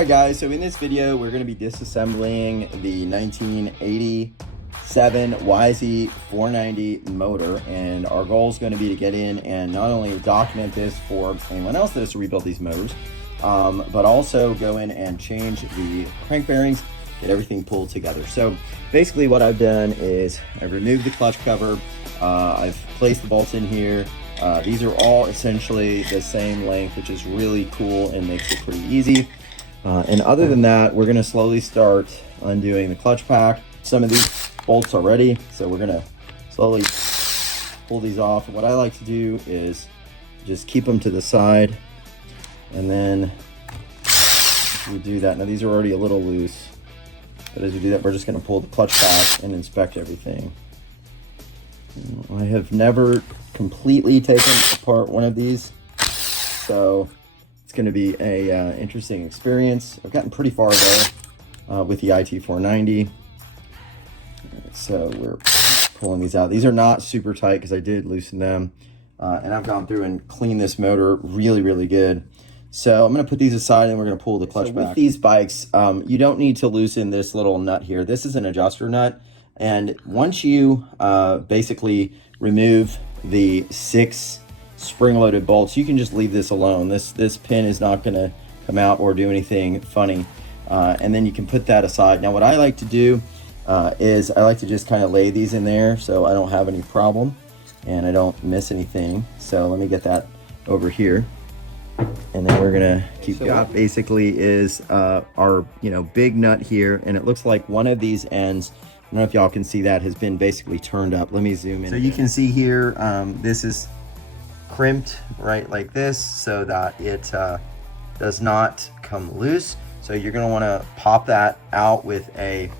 Alright guys, so in this video we're going to be disassembling the 1987 YZ490 motor, and our goal is going to be to get in and not only document this for anyone else that has to rebuild these motors, but also go in and change the crank bearings, get everything pulled together. So basically what I've done is I've removed the clutch cover, I've placed the bolts in here. These are all essentially the same length, which is really cool and makes it pretty easy. And other than that, we're going to slowly start undoing the clutch pack. Some of these bolts are ready, so we're going to slowly pull these off. And what I like to do is just keep them to the side, and then we do that. Now these are already a little loose, but as we do that, we're just going to pull the clutch pack and inspect everything. I have never completely taken apart one of these, so it's going to be a interesting experience. I've gotten pretty far though with the YZ490. So we're pulling these out. These are not super tight because I did loosen them, and I've gone through and cleaned this motor really good. So I'm going to put these aside and we're going to pull the clutch back. With these bikes, you don't need to loosen this little nut here. This is an adjuster nut, and once you basically remove the 6 spring-loaded bolts, you can just leave this alone. This pin is not going to come out or do anything funny, and then you can put that aside. Now what I like to do is I like to just kind of lay these in there so I don't have any problem and I don't miss anything. So let me get that over here, and then we're gonna keep going. What basically is our big nut here, and it looks like one of these ends, I don't know if y'all can see that, has been basically turned up. Let me zoom in. So you can see here, this is crimped right like this so that it does not come loose. So you're going to want to pop that out with a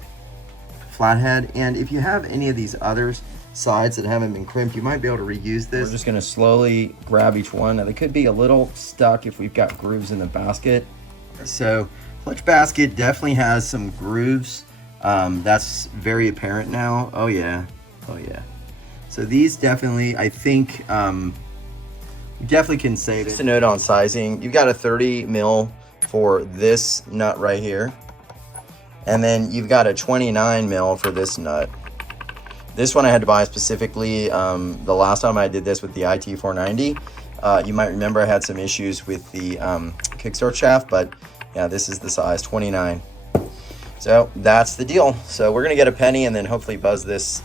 flathead, and if you have any of these other sides that haven't been crimped, you might be able to reuse this. We're just going to slowly grab each one. Now they could be a little stuck if we've got grooves in the basket. So clutch basket definitely has some grooves. That's very apparent now. Oh yeah. So these definitely, I think, you definitely can save it. Just a note on sizing, you've got a 30 mil for this nut right here, and then you've got a 29 mil for this nut. This one I had to buy specifically the last time I did this with the YZ490. You might remember I had some issues with the kickstart shaft, but yeah, this is the size 29. So that's the deal. So we're gonna get a penny and then hopefully buzz this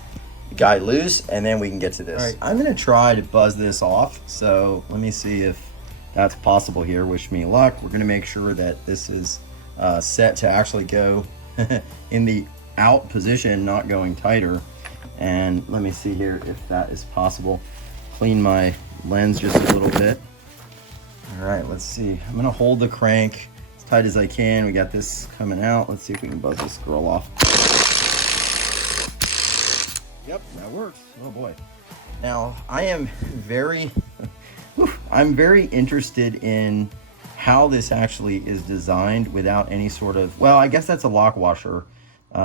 guy loose, and then we can get to this. All right, I'm gonna try to buzz this off, so let me see if that's possible here. Wish me luck. We're gonna make sure that this is set to actually go in the out position, not going tighter. And let me see here if that is possible. Clean my lens just a little bit. All right, let's see. I'm gonna hold the crank as tight as I can. We got this coming out. Let's see if we can buzz this girl off. Yep, that works. Oh boy. Now I am very interested in how this actually is designed without any sort of, well, I guess that's a lock washer,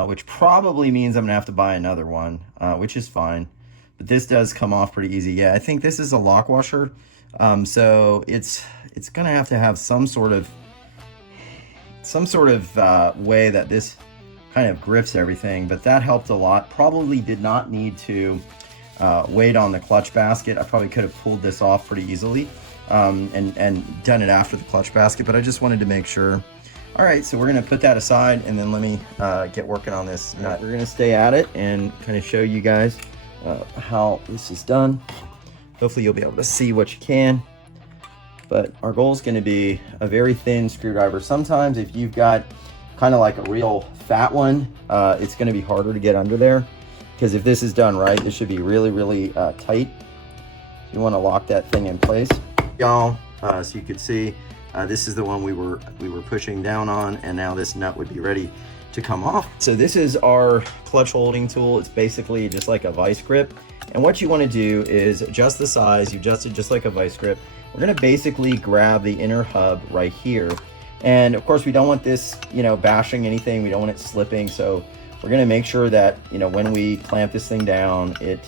which probably means I'm gonna have to buy another one, which is fine, but this does come off pretty easy. Yeah, I think this is a lock washer, so it's gonna have to have some sort of way that this kind of grips everything, but that helped a lot. Probably did not need to wait on the clutch basket. I probably could have pulled this off pretty easily and done it after the clutch basket, but I just wanted to make sure. All right, so we're gonna put that aside, and then let me get working on this nut. We're gonna stay at it and kind of show you guys how this is done. Hopefully you'll be able to see what you can, but our goal is gonna be a very thin screwdriver. Sometimes if you've got kind of like a real fat one, it's going to be harder to get under there, because if this is done right, this should be really tight. You want to lock that thing in place, y'all. So you could see this is the one we were pushing down on, and now this nut would be ready to come off. So this is our clutch holding tool. It's basically just like a vice grip, and what you want to do is adjust the size. You adjust it just like a vice grip. We're going to basically grab the inner hub right here. And of course we don't want this, bashing anything. We don't want it slipping. So we're going to make sure that, when we clamp this thing down, it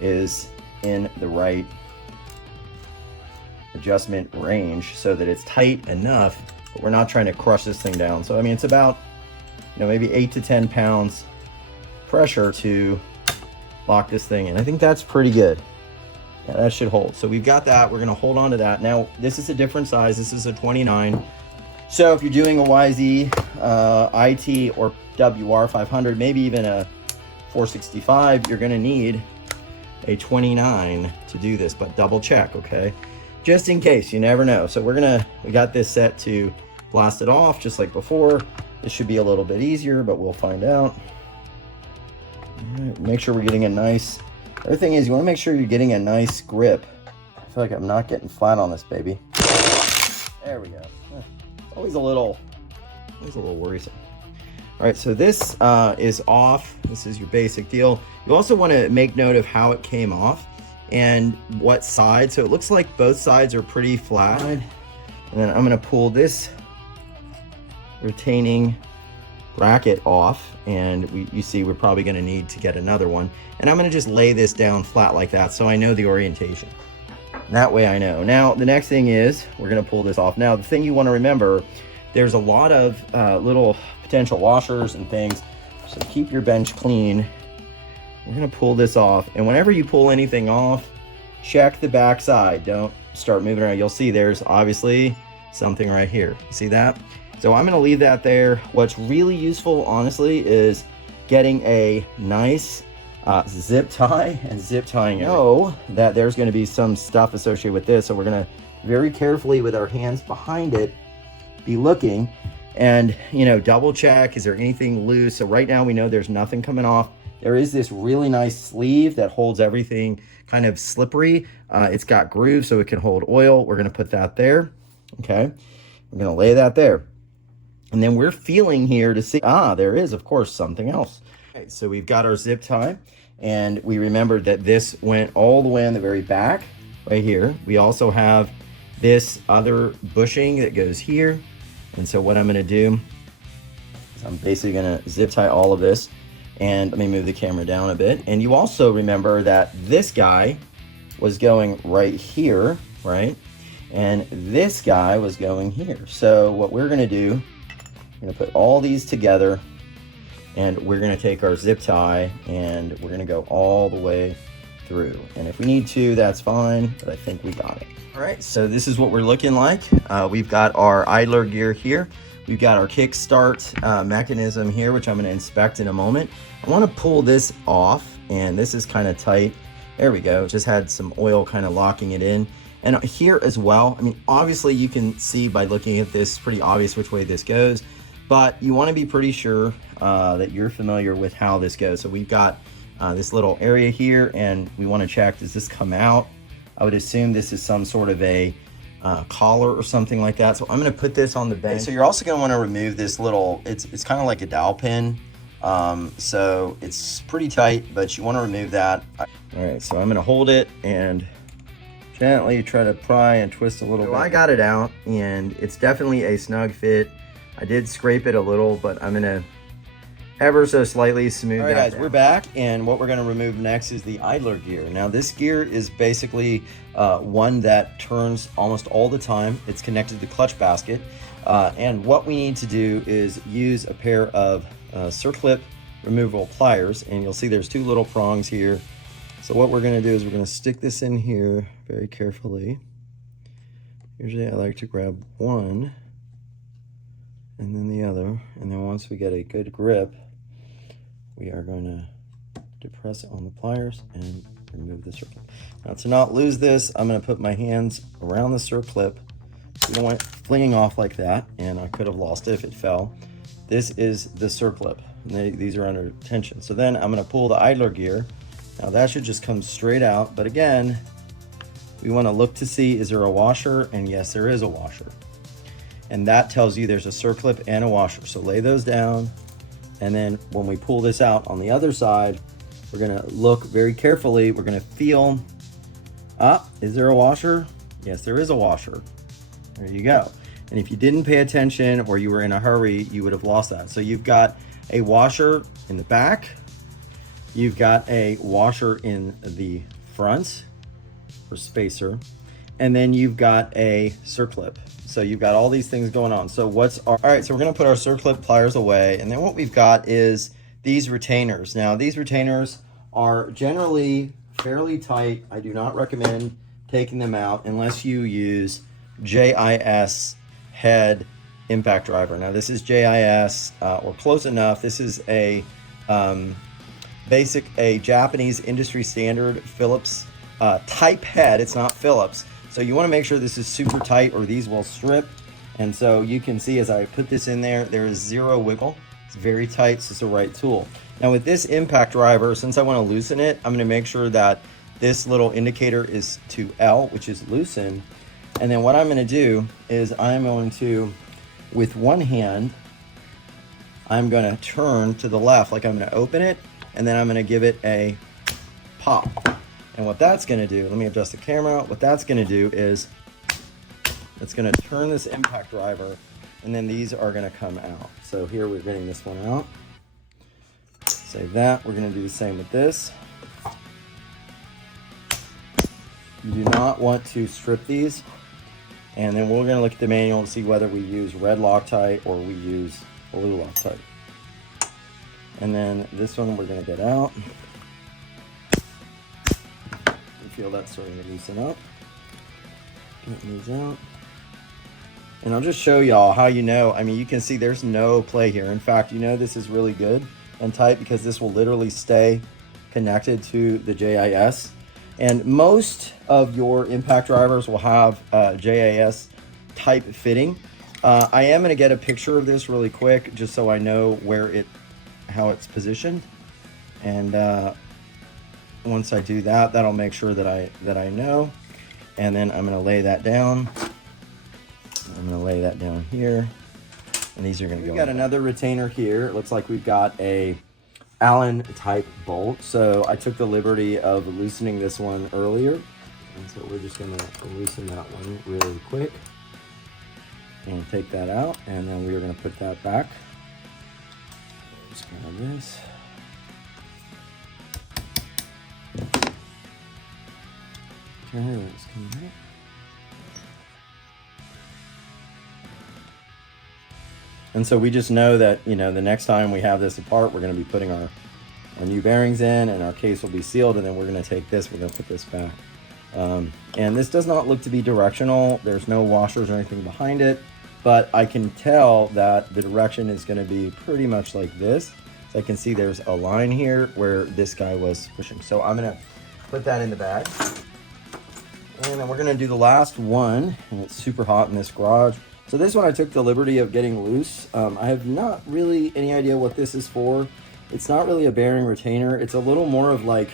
is in the right adjustment range so that it's tight enough but we're not trying to crush this thing down. So I mean, it's about, you know, maybe 8 to 10 pounds pressure to lock this thing in. I think that's pretty good. Yeah, that should hold. So we've got that. We're going to hold on to that. Now, this is a different size. This is a 29. So if you're doing a YZ IT or WR500, maybe even a 465, you're going to need a 29 to do this, but double check, okay? Just in case, you never know. So we got this set to blast it off just like before. This should be a little bit easier, but we'll find out. All right, make sure we're getting a nice, the other thing is you want to make sure you're getting a nice grip. I feel like I'm not getting flat on this baby. There we go. Always a little worrisome. All right, so this is off. This is your basic deal. You also want to make note of how it came off and what side. So it looks like both sides are pretty flat. And then I'm going to pull this retaining bracket off, and you see we're probably going to need to get another one. And I'm going to just lay this down flat like that so I know the orientation. That way I know. Now the next thing is we're going to pull this off. Now the thing you want to remember, there's a lot of little potential washers and things, so keep your bench clean. We're going to pull this off, and whenever you pull anything off, check the back side. Don't start moving around. You'll see there's obviously something right here. You see that? So I'm going to leave that there. What's really useful, honestly, is getting a nice zip tie and zip tying. Know that there's going to be some stuff associated with this, so we're going to very carefully with our hands behind it be looking and, you know, double check, is there anything loose? So right now we know there's nothing coming off. There is this really nice sleeve that holds everything kind of slippery. It's got grooves so it can hold oil. We're going to put that there. Okay, we're going to lay that there. And then we're feeling here to see, there is, of course, something else. Okay, so we've got our zip tie, and we remembered that this went all the way on the very back, right here. We also have this other bushing that goes here. And so what I'm gonna do is I'm basically gonna zip tie all of this, and let me move the camera down a bit. And you also remember that this guy was going right here, right? And this guy was going here. So what we're gonna do, we're gonna put all these together, and we're gonna take our zip tie and we're gonna go all the way through. And if we need to, that's fine, but I think we got it. All right, so this is what we're looking like. We've got our idler gear here. We've got our kickstart mechanism here, which I'm gonna inspect in a moment. I wanna pull this off, and this is kind of tight. There we go, just had some oil kind of locking it in. And here as well, I mean, obviously you can see by looking at this, pretty obvious which way this goes, but you wanna be pretty sure that you're familiar with how this goes. So we've got this little area here, and we wanna check, does this come out? I would assume this is some sort of a collar or something like that. So I'm gonna put this on the bench. So you're also gonna wanna remove this little, it's kind of like a dowel pin. So it's pretty tight, but you wanna remove that. All right, so I'm gonna hold it and gently try to pry and twist a little bit. I got it out, and it's definitely a snug fit. I did scrape it a little, but I'm gonna ever so slightly smooth that. All right, guys, we're back, and what we're gonna remove next is the idler gear. Now, this gear is basically one that turns almost all the time. It's connected to the clutch basket, and what we need to do is use a pair of circlip removable pliers, and you'll see there's two little prongs here. So what we're gonna do is we're gonna stick this in here very carefully. Usually I like to grab one and then the other, and then once we get a good grip, we are going to depress it on the pliers and remove the circlip. Now, to not lose this, I'm going to put my hands around the circlip. You don't want it flinging off like that, and I could have lost it if it fell. This is the circlip. These are under tension. So then I'm going to pull the idler gear. Now that should just come straight out, but again, we want to look to see, is there a washer? And yes, there is a washer. And that tells you there's a circlip and a washer. So lay those down. And then when we pull this out on the other side, we're gonna look very carefully. We're gonna feel, is there a washer? Yes, there is a washer. There you go. And if you didn't pay attention or you were in a hurry, you would have lost that. So you've got a washer in the back. You've got a washer in the front for spacer. And then you've got a circlip. So you've got all these things going on. So all right, so we're gonna put our circlip pliers away, and then what we've got is these retainers. Now these retainers are generally fairly tight. I do not recommend taking them out unless you use JIS head impact driver. Now this is JIS or close enough. This is a a Japanese industry standard Phillips type head. It's not Phillips. So you want to make sure this is super tight or these will strip. And so you can see as I put this in there, there is zero wiggle. It's very tight, so it's the right tool. Now with this impact driver, since I want to loosen it, I'm going to make sure that this little indicator is to L, which is loosen. And then what I'm going to do is I'm going to, with one hand, I'm going to turn to the left, like I'm going to open it, and then I'm going to give it a pop. And what that's going to do, let me adjust the camera. What that's going to do is it's going to turn this impact driver, and then these are going to come out. So here we're getting this one out. Save that. We're going to do the same with this. You do not want to strip these. And then we're going to look at the manual to see whether we use red Loctite or we use blue Loctite. And then this one we're going to get out. You feel that starting to loosen up. Getting these out. And I'll just show y'all how you know. I mean, you can see there's no play here. In fact, you know this is really good and tight because this will literally stay connected to the JIS. And most of your impact drivers will have JIS type fitting. I am going to get a picture of this really quick just so I know how it's positioned. And once I do that, that'll make sure that I know. And then I'm going to lay that down. I'm going to lay that down here. And these are going to go. We've got another retainer here. It looks like we've got a Allen type bolt. So I took the liberty of loosening this one earlier. And so we're just going to loosen that one really quick and take that out. And then we're going to put that back. Just grab this. Okay, let's come back. And so we just know that, you know, the next time we have this apart, we're going to be putting our new bearings in and our case will be sealed. And then we're going to take this, we're going to put this back. And this does not look to be directional. There's no washers or anything behind it, but I can tell that the direction is going to be pretty much like this. So I can see there's a line here where this guy was pushing. So I'm going to put that in the bag. And then we're going to do the last one. And it's super hot in this garage. So this one I took the liberty of getting loose. I have not really any idea what this is for. It's not really a bearing retainer. It's a little more of like,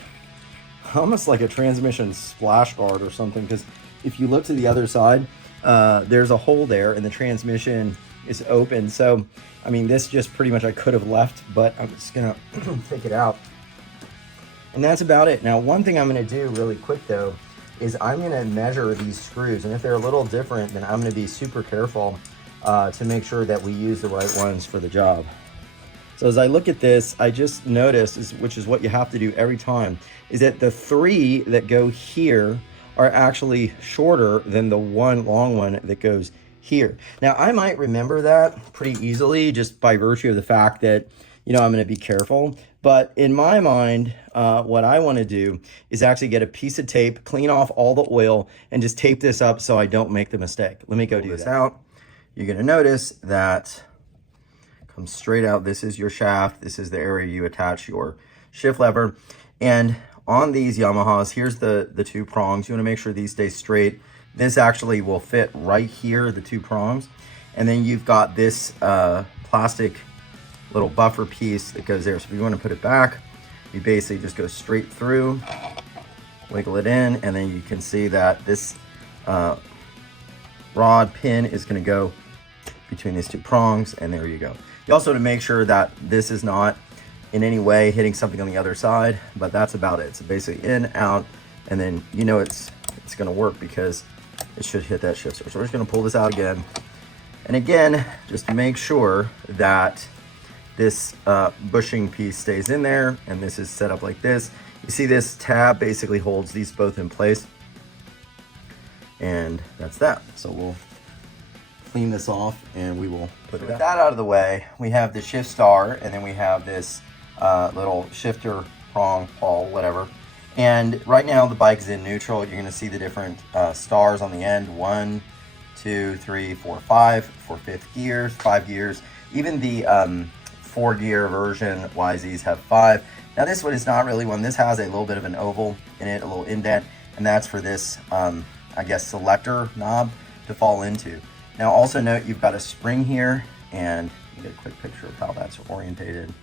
almost like a transmission splash guard or something. Because if you look to the other side, there's a hole there and the transmission is open. So, I mean, this just pretty much I could have left, but I'm just gonna take it out. And that's about it. Now, one thing I'm gonna do really quick though, is I'm gonna measure these screws, and if they're a little different, then I'm gonna be super careful to make sure that we use the right ones for the job. So as I look at this, I just noticed, which is what you have to do every time, is that the 3 that go here are actually shorter than the one long one that goes here. Now I might remember that pretty easily just by virtue of the fact that, you know, I'm gonna be careful. But in my mind, what I want to do is actually get a piece of tape, clean off all the oil, and just tape this up so I don't make the mistake. Let me go do this out. You're going to notice that comes straight out. This is your shaft. This is the area you attach your shift lever. And on these Yamahas, here's the 2 prongs. You want to make sure these stay straight. This actually will fit right here, the 2 prongs. And then you've got this plastic little buffer piece that goes there. So if you want to put it back, you basically just go straight through, wiggle it in, and then you can see that this rod pin is going to go between these 2 prongs, and there you go. You also want to make sure that this is not in any way hitting something on the other side, but that's about it. So basically in, out, and then you know it's going to work because it should hit that shift. So we're just going to pull this out again. And again, just make sure that this bushing piece stays in there, and this is set up like this. You see this tab basically holds these both in place, and that's that. So we'll clean this off and we will put it out. With that out of the way, we have the shift star, and then we have this little shifter prong, ball, whatever. And right now the bike is in neutral. You're going to see the different stars on the end. 1, 2, 3, 4, 5 for 5th gears, 5 gears. Even the 4-gear version YZs have 5. Now this one is not really one. This has a little bit of an oval in it, a little indent, and that's for this, I guess, selector knob to fall into. Now also note you've got a spring here, and you get a quick picture of how that's orientated.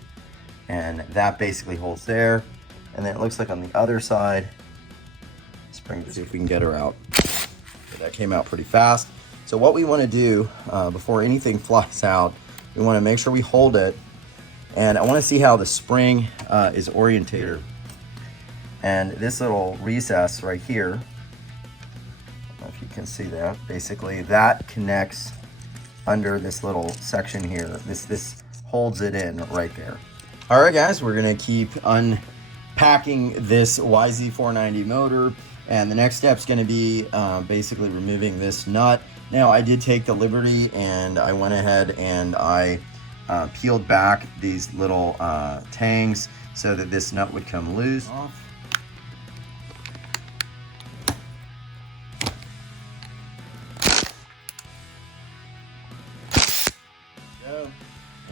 And that basically holds there. And then it looks like on the other side, spring, see if we can get her out. So that came out pretty fast. So what we want to do before anything flies out, we want to make sure we hold it. And I want to see how the spring is orientated. And this little recess right here, I don't know if you can see that, basically that connects under this little section here. This holds it in right there. All right, guys, we're going to keep unpacking this YZ490 motor. And the next step is going to be basically removing this nut. Now, I did take the liberty and I went ahead and I peeled back these little tangs so that this nut would come loose.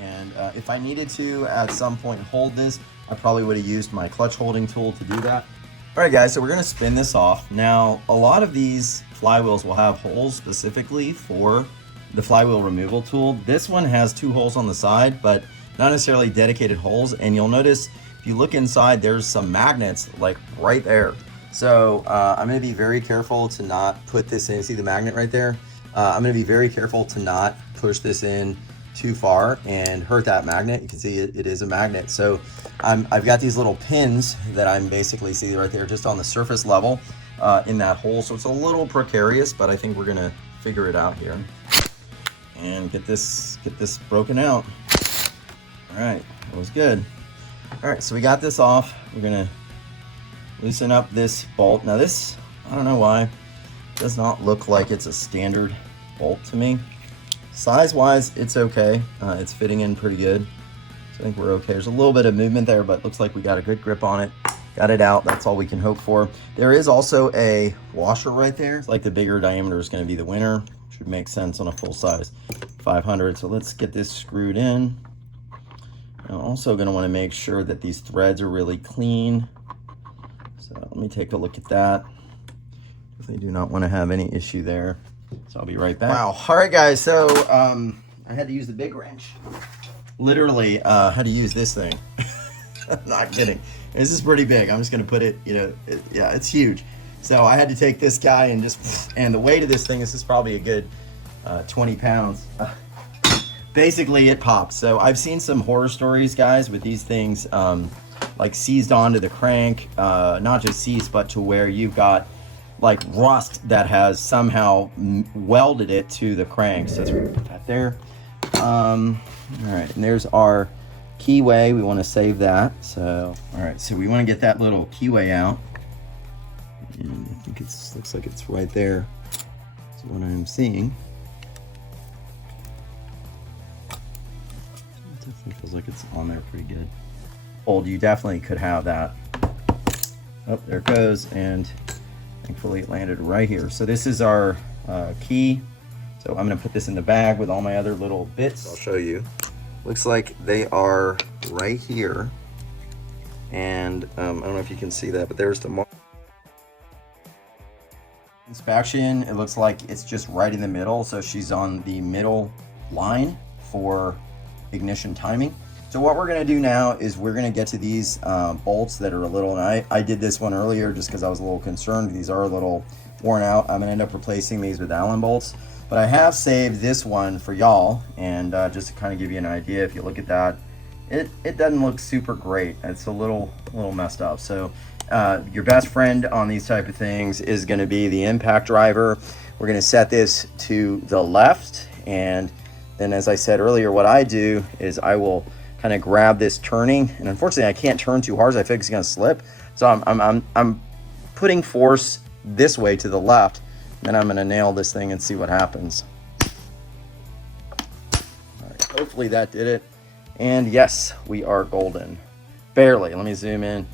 And if I needed to at some point hold this, I probably would have used my clutch holding tool to do that. All right, guys, so we're going to spin this off. Now, a lot of these flywheels will have holes specifically for the flywheel removal tool. This one has 2 holes on the side, but not necessarily dedicated holes. And you'll notice if you look inside, there's some magnets like right there. So I'm going to be very careful to not put this in. See the magnet right there? I'm going to be very careful to not push this in too far and hurt that magnet. You can see it is a magnet. So I've got these little pins that I'm basically, see right there, just on the surface level in that hole. So it's a little precarious, but I think we're gonna figure it out here and get this broken out. All right, that was good. All right, so we got this off. We're gonna loosen up this bolt. Now this, I don't know why, does not look like it's a standard bolt to me. Size-wise, it's okay. It's fitting in pretty good. So I think we're okay. There's a little bit of movement there, but looks like we got a good grip on it. Got it out. That's all we can hope for. There is also a washer right there. It's like the bigger diameter is going to be the winner. Should make sense on a full-size 500. So let's get this screwed in. I'm also going to want to make sure that these threads are really clean. So let me take a look at that. Definitely do not want to have any issue there. So I'll be right back. Wow. All right, guys. So I had to use the big wrench. Literally had to use this thing. I'm not kidding. This is pretty big. I'm just going to put it, yeah, it's huge. So I had to take this guy and the weight of this thing, this is probably a good 20 pounds. Basically, it pops. So I've seen some horror stories, guys, with these things like seized onto the crank. Not just seized, but to where you've got like rust that has somehow welded it to the crank. So let's put that there. All right, and there's our keyway. We want to save that. So, all right, so we want to get that little keyway out. And I think looks like it's right there. That's what I'm seeing. It definitely feels like it's on there pretty good. Old, you definitely could have that. Oh, there it goes, and thankfully it landed right here. So this is our key. So I'm going to put this in the bag with all my other little bits. I'll show you. Looks like they are right here. And I don't know if you can see that, but there's the mark. Inspection, it looks like it's just right in the middle. So she's on the middle line for ignition timing. So what we're going to do now is we're going to get to these bolts that are a little, and I did this one earlier just because I was a little concerned. These are a little worn out. I'm going to end up replacing these with Allen bolts. But I have saved this one for y'all, and just to kind of give you an idea, if you look at that, it doesn't look super great. It's a little messed up. So your best friend on these type of things is going to be the impact driver. We're going to set this to the left, and then as I said earlier, what I do is I will kind of grab this turning, and unfortunately I can't turn too hard, so I think it's going to slip. So I'm putting force this way to the left, and I'm going to nail this thing and see what happens. hopefully that did it. And yes, we are golden. Barely. Let me zoom in.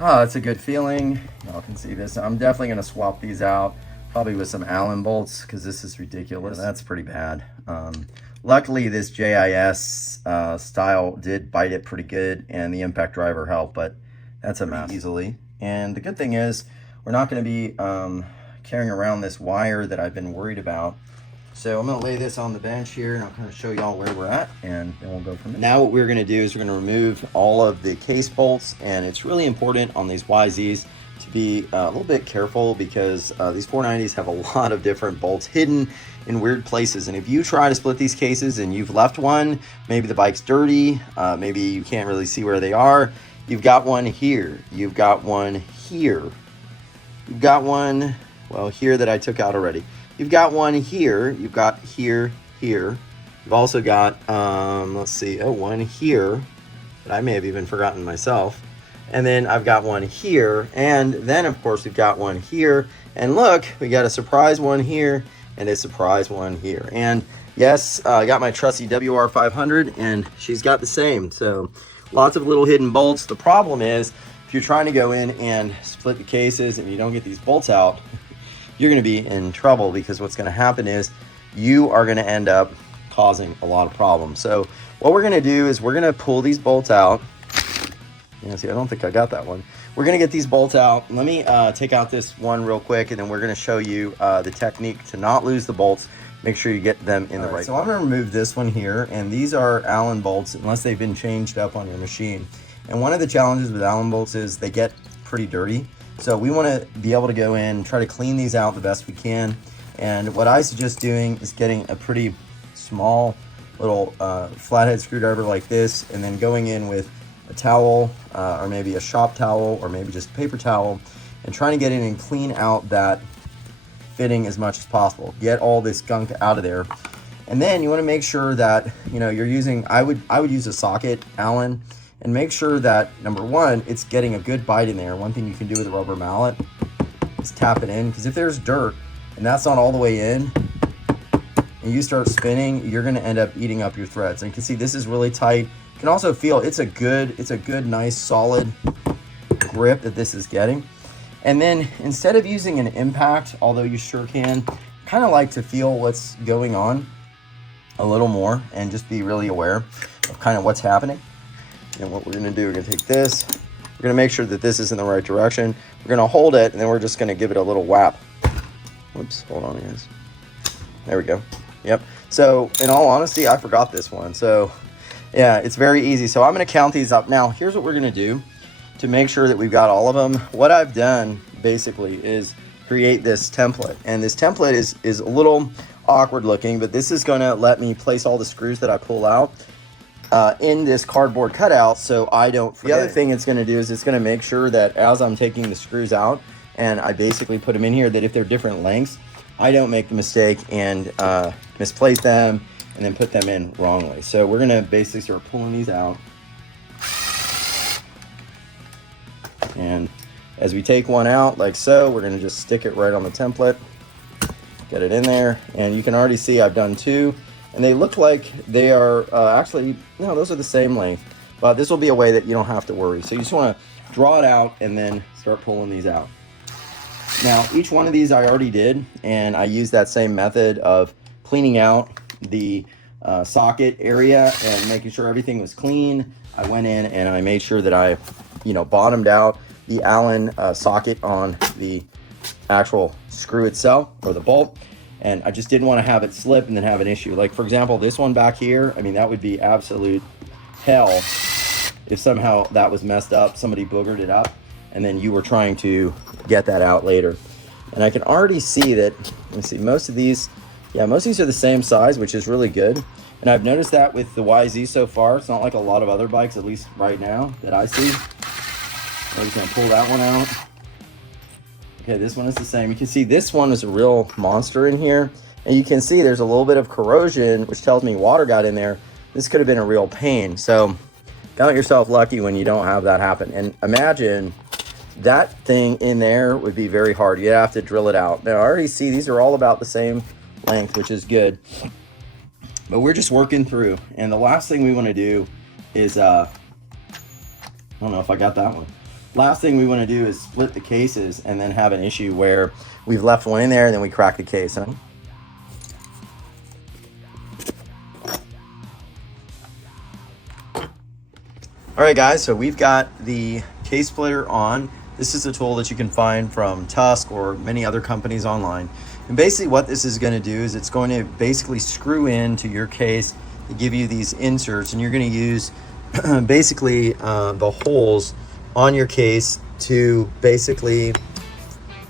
Oh, that's a good feeling. Y'all can see this. I'm definitely going to swap these out, probably with some Allen bolts, because this is ridiculous. That's pretty bad. Luckily, this JIS style did bite it pretty good, and the impact driver helped, but that's a mess easily. And the good thing is, we're not going to be carrying around this wire that I've been worried about. So I'm going to lay this on the bench here, and I'll kind of show y'all where we're at, and then we'll go from there. Now what we're going to do is we're going to remove all of the case bolts, and it's really important on these YZs to be a little bit careful, because these 490s have a lot of different bolts hidden in weird places. And if you try to split these cases and you've left one, maybe the bike's dirty, maybe you can't really see where they are. You've got one here, you've got one here, you've got one, well, here that I took out already. You've got one here, you've got here. You've also got, let's see, one here that I may have even forgotten myself. And then I've got one here, and then of course we've got one here. And look, we got a surprise one here and a surprise one here. And yes, I got my trusty WR500, and she's got the same. So lots of little hidden bolts. The problem is, if you're trying to go in and split the cases and you don't get these bolts out, you're going to be in trouble, because what's going to happen is you are going to end up causing a lot of problems. So what we're going to do is we're going to pull these bolts out. See, I don't think I got that one. We're going to get these bolts out. Let me take out this one real quick, and then we're going to show you the technique to not lose the bolts. Make sure you get them in the right. So I'm going to remove this one here, and these are Allen bolts unless they've been changed up on your machine. And one of the challenges with Allen bolts is they get pretty dirty. So we want to be able to go in, try to clean these out the best we can. And what I suggest doing is getting a pretty small little flathead screwdriver like this, and then going in with a towel, or maybe a shop towel, or maybe just a paper towel, and trying to get in and clean out that fitting as much as possible. Get all this gunk out of there. And then you want to make sure that, you know, you're using, I would use a socket Allen, and make sure that, number one, it's getting a good bite in there. One thing you can do with a rubber mallet is tap it in, because if there's dirt and that's not all the way in, and you start spinning, you're going to end up eating up your threads. And you can see this is really tight. You can also feel it's a good, nice, solid grip that this is getting. And then instead of using an impact, although you sure can, kind of like to feel what's going on a little more and just be really aware of kind of what's happening. And what we're going to do, we're going to take this, we're going to make sure that this is in the right direction. We're going to hold it, and then we're just going to give it a little whap. Whoops, hold on, guys. There we go. Yep. So in all honesty, I forgot this one. So yeah, it's very easy. So I'm going to count these up. Now, here's what we're going to do to make sure that we've got all of them. What I've done basically is create this template. And this template is a little awkward looking, but this is going to let me place all the screws that I pull out in this cardboard cutout, so I don't forget. The other thing it's going to do is it's going to make sure that as I'm taking the screws out and I basically put them in here, that if they're different lengths, I don't make the mistake and misplace them and then put them in wrongly. So we're going to basically start pulling these out. And as we take one out like so, we're going to just stick it right on the template, get it in there, and you can already see I've done two. And they look like they are actually, no, those are the same length. But this will be a way that you don't have to worry. So you just want to draw it out and then start pulling these out. Now, each one of these I already did, and I used that same method of cleaning out the socket area and making sure everything was clean. I went in and I made sure that I, bottomed out the Allen socket on the actual screw itself, or the bolt. And I just didn't want to have it slip and then have an issue. Like, for example, this one back here, I mean, that would be absolute hell if somehow that was messed up, somebody boogered it up, and then you were trying to get that out later. And I can already see that, let me see, most of these are the same size, which is really good. And I've noticed that with the YZ so far. It's not like a lot of other bikes, at least right now, that I see. I'm just going to pull that one out. Okay, this one is the same. You can see this one is a real monster in here. And you can see there's a little bit of corrosion, which tells me water got in there. This could have been a real pain. So count yourself lucky when you don't have that happen. And imagine that thing in there would be very hard. You'd have to drill it out. Now, I already see these are all about the same length, which is good. But we're just working through. And the last thing we want to do is, I don't know if I got that one. Last thing we want to do is split the cases and then have an issue where we've left one in there and then we crack the case. Huh? All right, guys, so we've got the case splitter on. This is a tool that you can find from Tusk or many other companies online. And basically what this is going to do is it's going to basically screw into your case to give you these inserts, and you're going to use basically the holes on your case to basically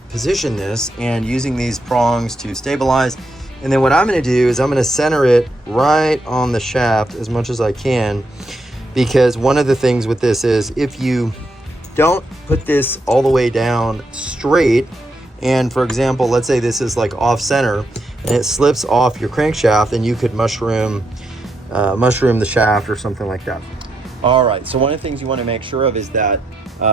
position this, and using these prongs to stabilize. And then what I'm going to do is I'm going to center it right on the shaft as much as I can, because one of the things with this is if you don't put this all the way down straight, and for example, let's say this is like off center and it slips off your crankshaft, then you could mushroom the shaft or something like that. All right, so one of the things you want to make sure of is that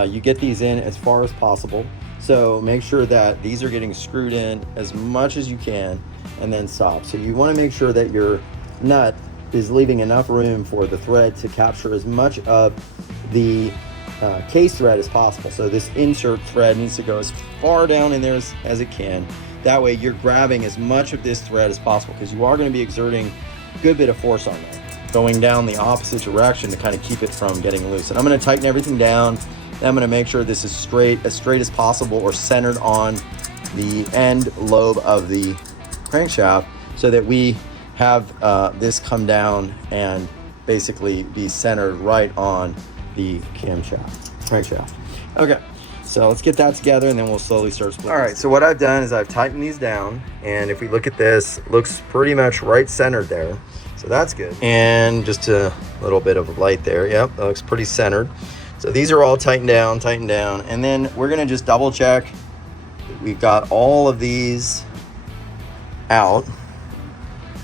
you get these in as far as possible. So make sure that these are getting screwed in as much as you can and then stop. So you want to make sure that your nut is leaving enough room for the thread to capture as much of the case thread as possible. So this insert thread needs to go as far down in there as it can. That way you're grabbing as much of this thread as possible, because you are going to be exerting a good bit of force on there, going down the opposite direction to kind of keep it from getting loose. And I'm going to tighten everything down. Then I'm going to make sure this is straight as possible, or centered on the end lobe of the crankshaft, so that we have this come down and basically be centered right on the crankshaft. Okay, so let's get that together and then we'll slowly start splitting. All right, so what I've done is I've tightened these down, and if we look at this, it looks pretty much right centered there. So that's good. And just a little bit of light there. Yep, that looks pretty centered. So these are all tightened down. And then we're gonna just double check that we've got all of these out,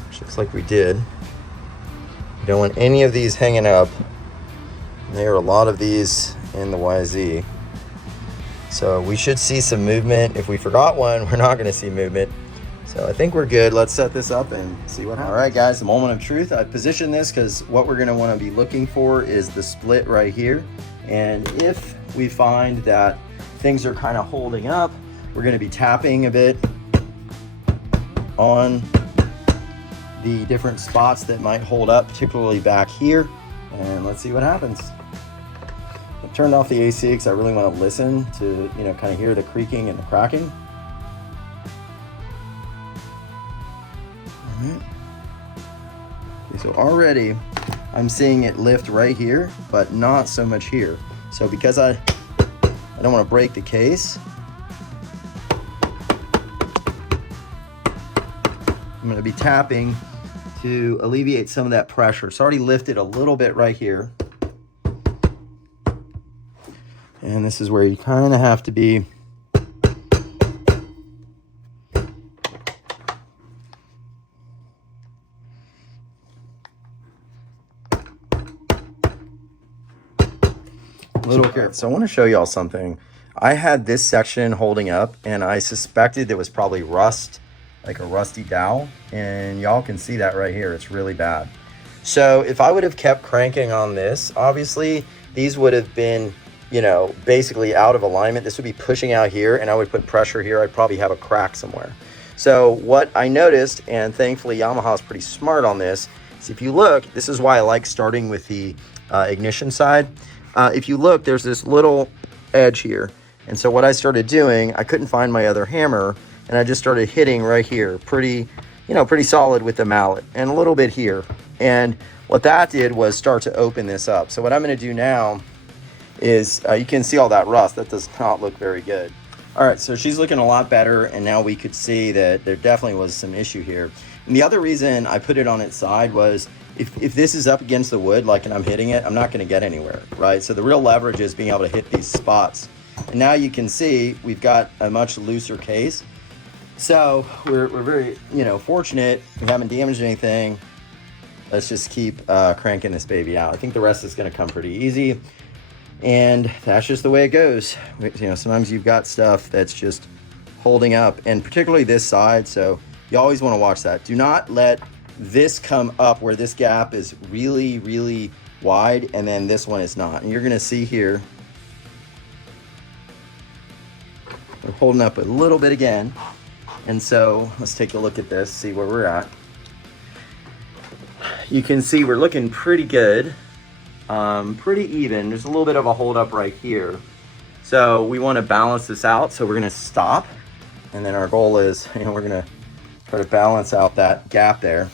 which looks like we did. We don't want any of these hanging up. There are a lot of these in the YZ. So we should see some movement. If we forgot one, we're not gonna see movement. So I think we're good. Let's set this up and see what happens. All right, guys, the moment of truth. I positioned this because what we're gonna wanna be looking for is the split right here. And if we find that things are kind of holding up, we're gonna be tapping a bit on the different spots that might hold up, particularly back here. And let's see what happens. I've turned off the AC because I really want to listen to, kind of hear the creaking and the cracking. All right. Okay, so already I'm seeing it lift right here, but not so much here. So because I don't want to break the case, I'm going to be tapping to alleviate some of that pressure. It's already lifted a little bit right here. And this is where you kind of have to be a little careful. So I want to show y'all something. I had this section holding up, and I suspected there was probably rust, like a rusty dowel, and y'all can see that right here. It's really bad. So if I would have kept cranking on this, obviously these would have been, basically out of alignment. This would be pushing out here, and I would put pressure here. I'd probably have a crack somewhere. So what I noticed, and thankfully Yamaha's pretty smart on this, is if you look, this is why I like starting with the ignition side. If you look, there's this little edge here. And so what I started doing, I couldn't find my other hammer, and I just started hitting right here, pretty solid with the mallet, and a little bit here. And what that did was start to open this up. So what I'm gonna do now is, you can see all that rust. That does not look very good. All right, so she's looking a lot better, and now we could see that there definitely was some issue here. And the other reason I put it on its side was, if this is up against the wood, and I'm hitting it, I'm not gonna get anywhere, right? So the real leverage is being able to hit these spots. And now you can see we've got a much looser case. So we're very, fortunate. We haven't damaged anything. Let's just keep cranking this baby out. I think the rest is gonna come pretty easy. And that's just the way it goes. Sometimes you've got stuff that's just holding up, and particularly this side. So you always want to watch that. Do not let this come up where this gap is really, really wide, and then this one is not. And you're gonna see here, we're holding up a little bit again. And so let's take a look at this, see where we're at. You can see we're looking pretty good, pretty even. There's a little bit of a hold up right here. So we want to balance this out. So we're going to stop. And then our goal is, we're going to try to balance out that gap there.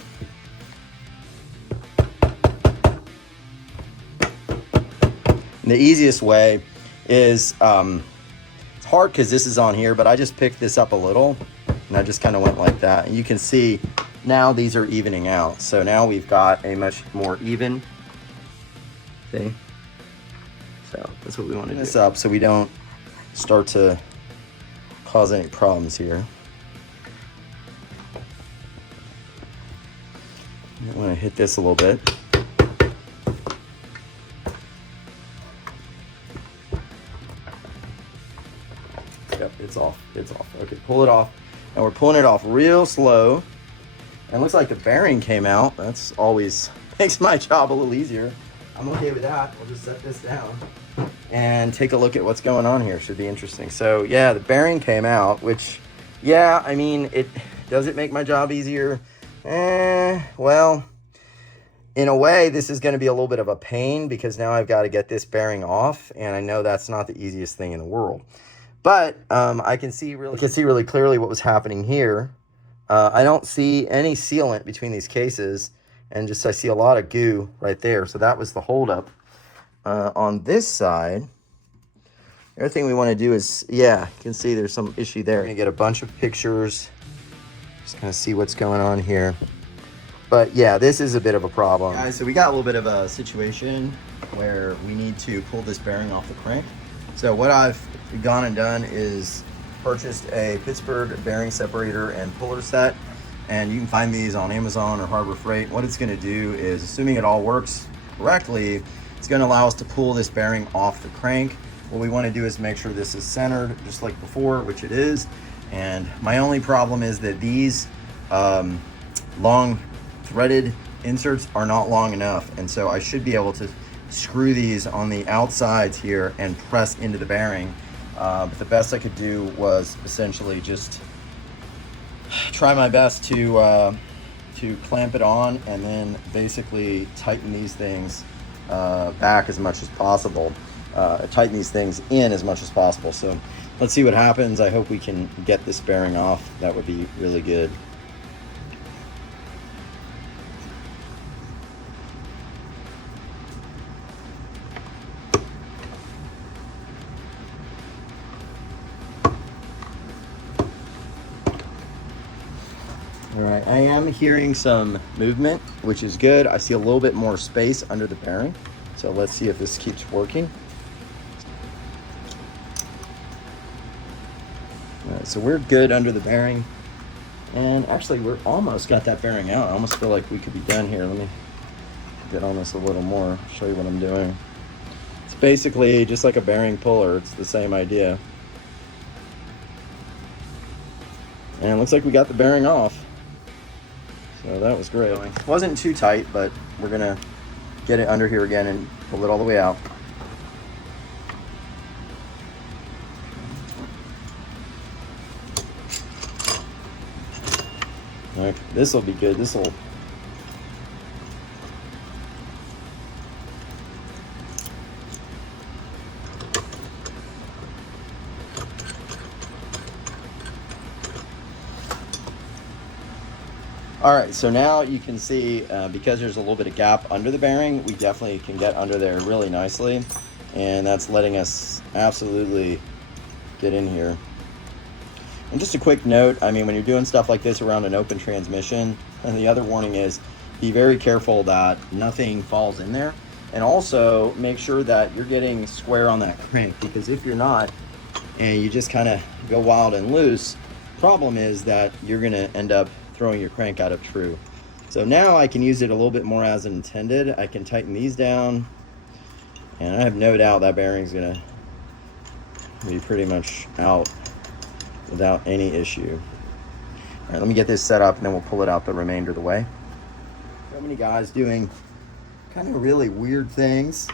And the easiest way is, it's hard because this is on here, but I just picked this up a little and I just kind of went like that. And you can see now these are evening out. So now we've got a much more even thing. So that's what we want to do. This up so we don't start to cause any problems here. I want to hit this a little bit. Yep, it's off. It's off. Okay, pull it off. And we're pulling it off real slow. And it looks like the bearing came out. That's always makes my job a little easier. I'm okay with that. We'll just set this down and take a look at what's going on here. Should be interesting. So yeah, the bearing came out, which, yeah, I mean, does it make my job easier? Well, in a way, this is going to be a little bit of a pain because now I've got to get this bearing off, and I know that's not the easiest thing in the world. But I can see really clearly what was happening here. I don't see any sealant between these cases, and just I see a lot of goo right there. So that was the holdup. On this side, the other thing we want to do is, yeah, you can see there's some issue there. I'm going to get a bunch of pictures, just kind of see what's going on here. But yeah, this is a bit of a problem. Guys, so we got a little bit of a situation where we need to pull this bearing off the crank. So what I've gone and done is purchased a Pittsburgh bearing separator and puller set, and you can find these on Amazon or Harbor Freight. What it's going to do is, assuming it all works correctly, it's going to allow us to pull this bearing off the crank. What we want to do is make sure this is centered just like before, which it is. And my only problem is that these long threaded inserts are not long enough, and so I should be able to screw these on the outsides here and press into the bearing. But the best I could do was essentially just try my best to clamp it on and then basically tighten these things back as much as possible, tighten these things in as much as possible. So let's see what happens. I hope we can get this bearing off. That would be really good. All right, I am hearing some movement, which is good. I see a little bit more space under the bearing. So let's see if this keeps working. All right, so we're good under the bearing. And actually, we're almost got that bearing out. I almost feel like we could be done here. Let me get on this a little more, show you what I'm doing. It's basically just like a bearing puller. It's the same idea. And it looks like we got the bearing off. So that was great. It wasn't too tight, but we're gonna get it under here again and pull it all the way out. All right, this will be good. This will. All right, so now you can see, because there's a little bit of gap under the bearing, we definitely can get under there really nicely. And that's letting us absolutely get in here. And just a quick note, I mean, when you're doing stuff like this around an open transmission, and the other warning is, be very careful that nothing falls in there. And also make sure that you're getting square on that crank, because if you're not, and you just kind of go wild and loose, problem is that you're gonna end up throwing your crank out of true. So now I can use it a little bit more as intended. I can tighten these down, and I have no doubt that bearing's gonna be pretty much out without any issue. All right, let me get this set up and then we'll pull it out the remainder of the way. So many guys doing kind of really weird things,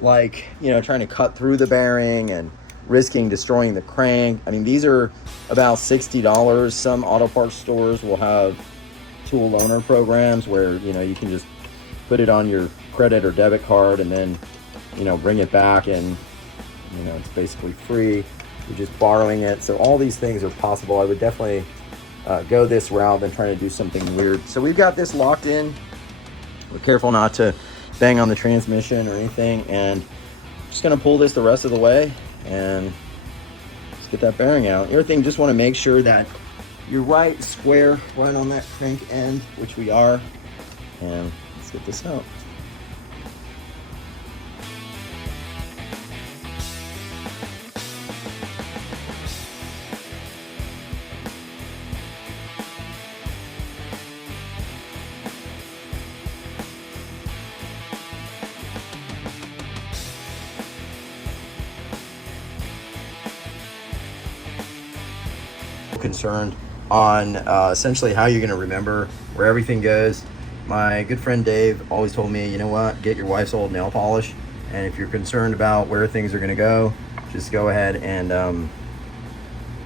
like, you know, trying to cut through the bearing and risking destroying the crank. I mean, these are about $60. Some auto parts stores will have tool loaner programs where, you know, you can just put it on your credit or debit card and then, you know, bring it back, and, you know, it's basically free. You're just borrowing it. So all these things are possible. I would definitely go this route than trying to do something weird. So we've got this locked in. We're careful not to bang on the transmission or anything, and just gonna pull this the rest of the way and let's get that bearing out. The other thing, just want to make sure that you're right square right on that crank end, which we are, and let's get this out. Concerned on essentially how you're going to remember where everything goes. My good friend Dave always told me, you know what, get your wife's old nail polish, and if you're concerned about where things are going to go, just go ahead and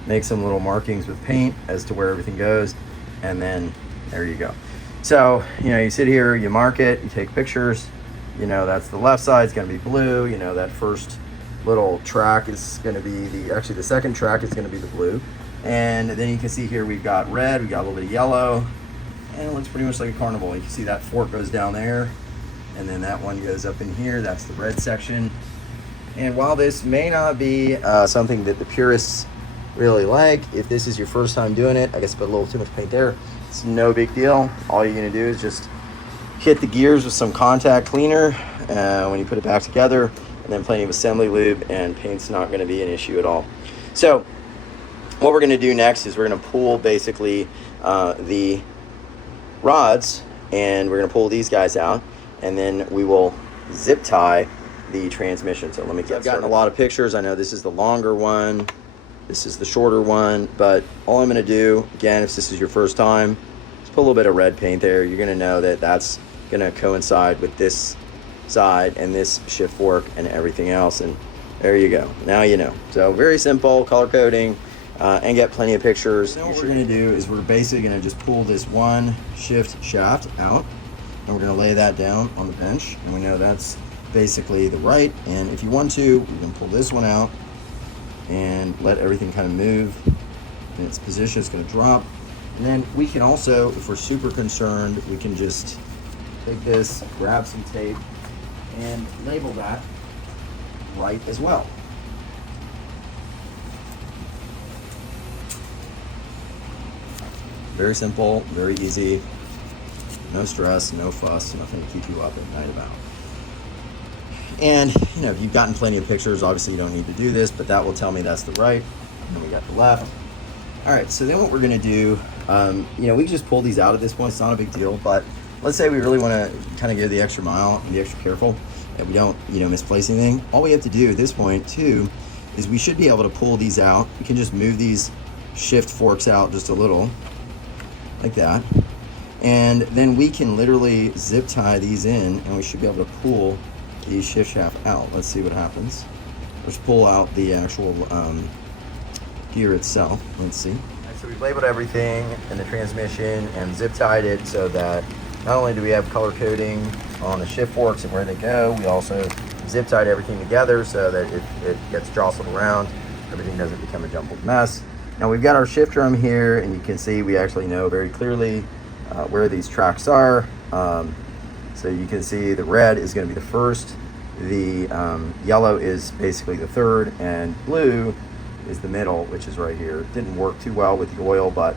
make some little markings with paint as to where everything goes, and then there you go. So, you know, you sit here, you mark it, you take pictures, you know, that's the left side, it's going to be blue, you know, that first little track is going to be the second track is going to be the blue. And then you can see here we've got red, we've got a little bit of yellow, and it looks pretty much like a carnival. You can see that fork goes down there, and then that one goes up in here. That's the red section. And while this may not be something that the purists really like, if this is your first time doing it, I guess put a little too much paint there, it's no big deal. All you're gonna do is just hit the gears with some contact cleaner when you put it back together, and then plenty of assembly lube, and paint's not gonna be an issue at all. So what we're going to do next is we're going to pull basically the rods, and we're going to pull these guys out, and then we will zip tie the transmission. So let me get I've gotten a lot of pictures. I know this is the longer one, this is the shorter one, but all I'm going to do, again, if this is your first time, just put a little bit of red paint there. You're going to know that that's going to coincide with this side and this shift fork and everything else, and there you go. Now you know. So very simple, color coding. And get plenty of pictures. So what we're going to do is we're basically going to just pull this one shift shaft out, and we're going to lay that down on the bench, and we know that's basically the right. And if you want to, we can pull this one out and let everything kind of move in its position. It's going to drop, and then we can also, if we're super concerned, we can just take this, grab some tape, and label that right as well. Very simple, very easy, no stress, no fuss, nothing to keep you up at night about. And, you know, if you've gotten plenty of pictures, obviously you don't need to do this, but that will tell me that's the right, and then we got the left. All right, so then what we're gonna do, you know, we can just pull these out at this point, it's not a big deal, but let's say we really wanna kind of go the extra mile and be extra careful that we don't, you know, misplace anything. All we have to do at this point too, is we should be able to pull these out. We can just move these shift forks out just a little, like that, and then we can literally zip tie these in, and we should be able to pull the shift shaft out. Let's see what happens. Let's pull out the actual gear itself. Let's see. So we've labeled everything in the transmission and zip tied it so that not only do we have color coding on the shift forks and where they go, we also zip tied everything together so that if it gets jostled around, everything doesn't become a jumbled mess. Now we've got our shift drum here, and you can see we actually know very clearly where these tracks are. So you can see the red is going to be the first, the yellow is basically the third, and blue is the middle, which is right here. It didn't work too well with the oil, but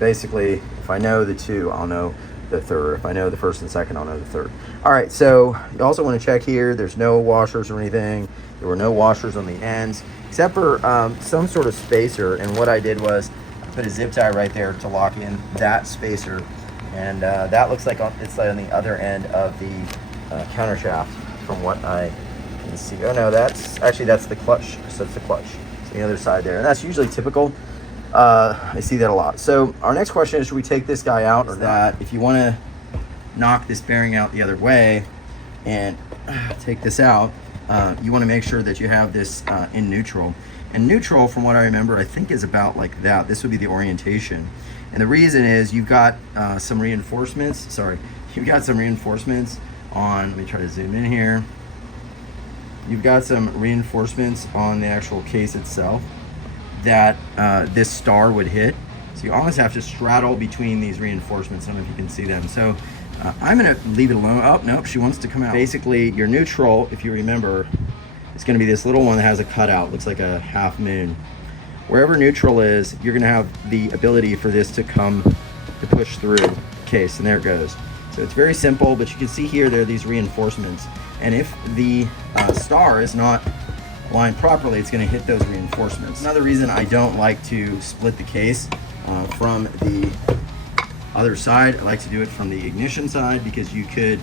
basically if I know the two, I'll know the third. If I know the first and second, I'll know the third. All right, so you also want to check here, there's no washers or anything. There were no washers on the ends, except for some sort of spacer, and what I did was I put a zip tie right there to lock in that spacer, and that looks like it's on the other end of the counter shaft from what I can see. Oh no, that's the clutch, so it's the clutch. It's the other side there, and that's usually typical. I see that a lot. So our next question is, should we take this guy out or not? If you want to knock this bearing out the other way and take this out, you want to make sure that you have this in neutral. And neutral, from what I remember, I think is about like that. This would be the orientation. And the reason is you've got some reinforcements. Sorry, you've got some reinforcements on, let me try to zoom in here. You've got some reinforcements on the actual case itself that this star would hit. So you almost have to straddle between these reinforcements. I don't know if you can see them. So I'm gonna leave it alone. Oh, nope, she wants to come out. Basically, your neutral, if you remember, it's gonna be this little one that has a cutout, looks like a half moon. Wherever neutral is, you're gonna have the ability for this to come, to push through the case, and there it goes. So it's very simple, but you can see here, there are these reinforcements. And if the star is not aligned properly, it's gonna hit those reinforcements. Another reason I don't like to split the case from the other side, I like to do it from the ignition side, because you could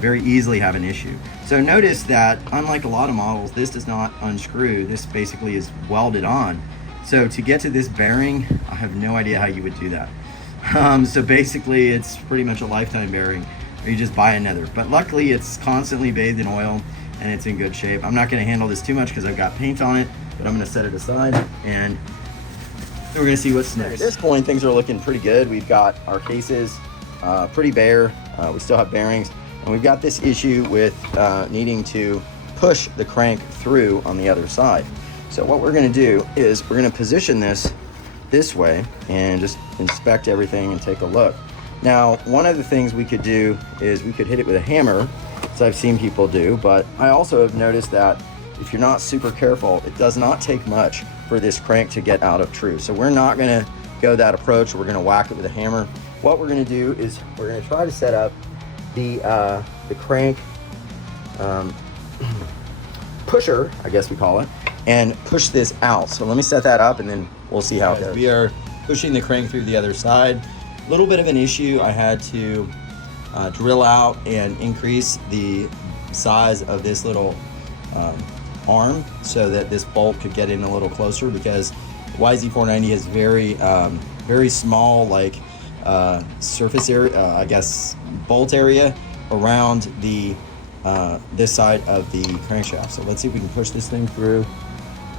very easily have an issue. So notice that unlike a lot of models, this does not unscrew. This basically is welded on. So to get to this bearing, I have no idea how you would do that. So basically it's pretty much a lifetime bearing, or you just buy another. But luckily it's constantly bathed in oil and it's in good shape. I'm not gonna handle this too much because I've got paint on it, but I'm gonna set it aside and we're gonna see what's next. At this point, things are looking pretty good. We've got our cases pretty bare. We still have bearings, and we've got this issue with needing to push the crank through on the other side. So what we're gonna do is we're gonna position this way and just inspect everything and take a look. Now, one of the things we could do is we could hit it with a hammer, as I've seen people do, but I also have noticed that if you're not super careful, it does not take much for this crank to get out of true. So we're not gonna go that approach. We're gonna whack it with a hammer. What we're gonna do is we're gonna try to set up the crank pusher, I guess we call it, and push this out. So let me set that up and then we'll see how it goes. We are pushing the crank through the other side. A little bit of an issue. I had to drill out and increase the size of this little arm so that this bolt could get in a little closer, because YZ490 has very small, like surface area, I guess bolt area around the this side of the crankshaft. So let's see if we can push this thing through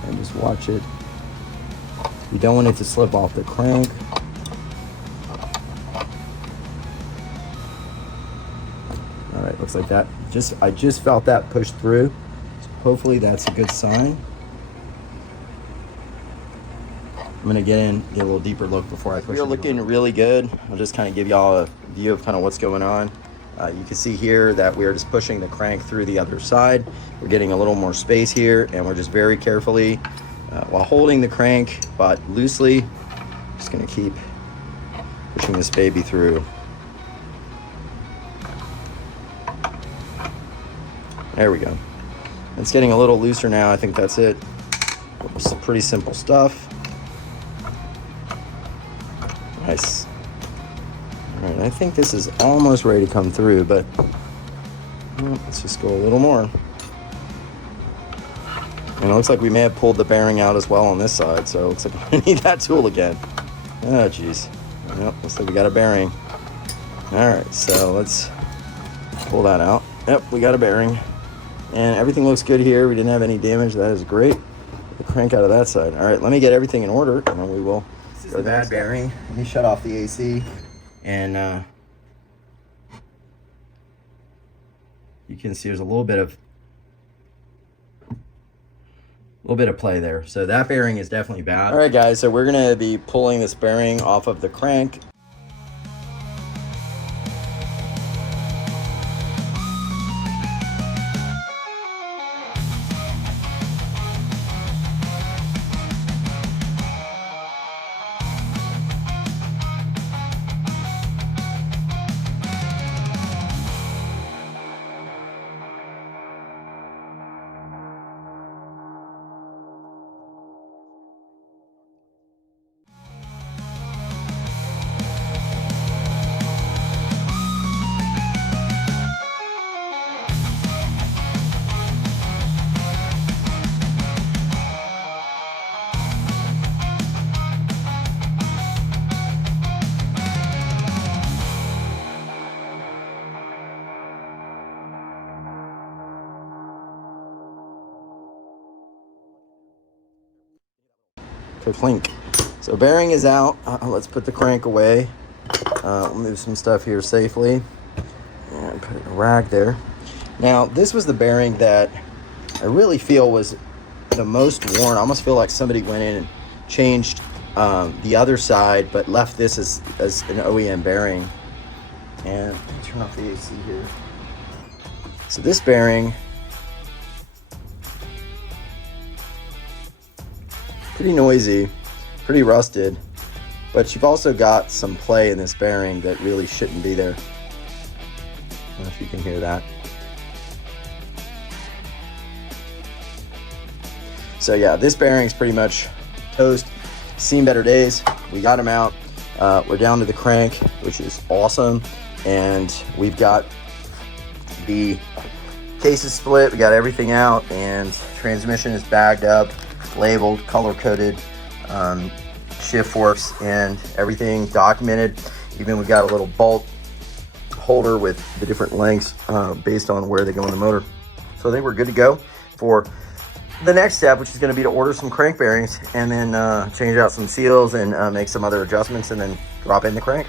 and just watch it. We don't want it to slip off the crank. All right, looks like that. I just felt that push through. Hopefully that's a good sign. I'm gonna get a little deeper look before I push it. We're looking really good. I'll just kind of give y'all a view of kind of what's going on. You can see here that we are just pushing the crank through the other side. We're getting a little more space here, and we're just very carefully, while holding the crank, but loosely, just gonna keep pushing this baby through. There we go. It's getting a little looser now. I think that's it. It's pretty simple stuff. Nice. All right, I think this is almost ready to come through, but let's just go a little more. And it looks like we may have pulled the bearing out as well on this side, so it looks like we need that tool again. Oh, geez. Yep, looks like we got a bearing. All right, so let's pull that out. Yep, we got a bearing. And everything looks good here. We didn't have any damage. That is great. The crank out of that side. All right, let me get everything in order, and then we will. This is the bad bearing. Let me shut off the AC, and you can see there's a little bit of play there. So that bearing is definitely bad. All right, guys. So we're gonna be pulling this bearing off of the crank. clink. So bearing is out. Let's put the crank away. Move some stuff here safely. And put it in a rack there. Now, this was the bearing that I really feel was the most worn. I almost feel like somebody went in and changed the other side, but left this as an OEM bearing. And let me turn off the AC here. So this bearing, pretty noisy, pretty rusted, but you've also got some play in this bearing that really shouldn't be there. I don't know if you can hear that. So yeah, this bearing's pretty much toast. Seen better days. We got them out. We're down to the crank, which is awesome. And we've got the cases split. We got everything out, and transmission is bagged up, labeled, color-coded, shift forks, and everything documented. Even we got a little bolt holder with the different lengths based on where they go in the motor. So I think we're good to go for the next step, which is going to be to order some crank bearings and then change out some seals and make some other adjustments and then drop in the crank.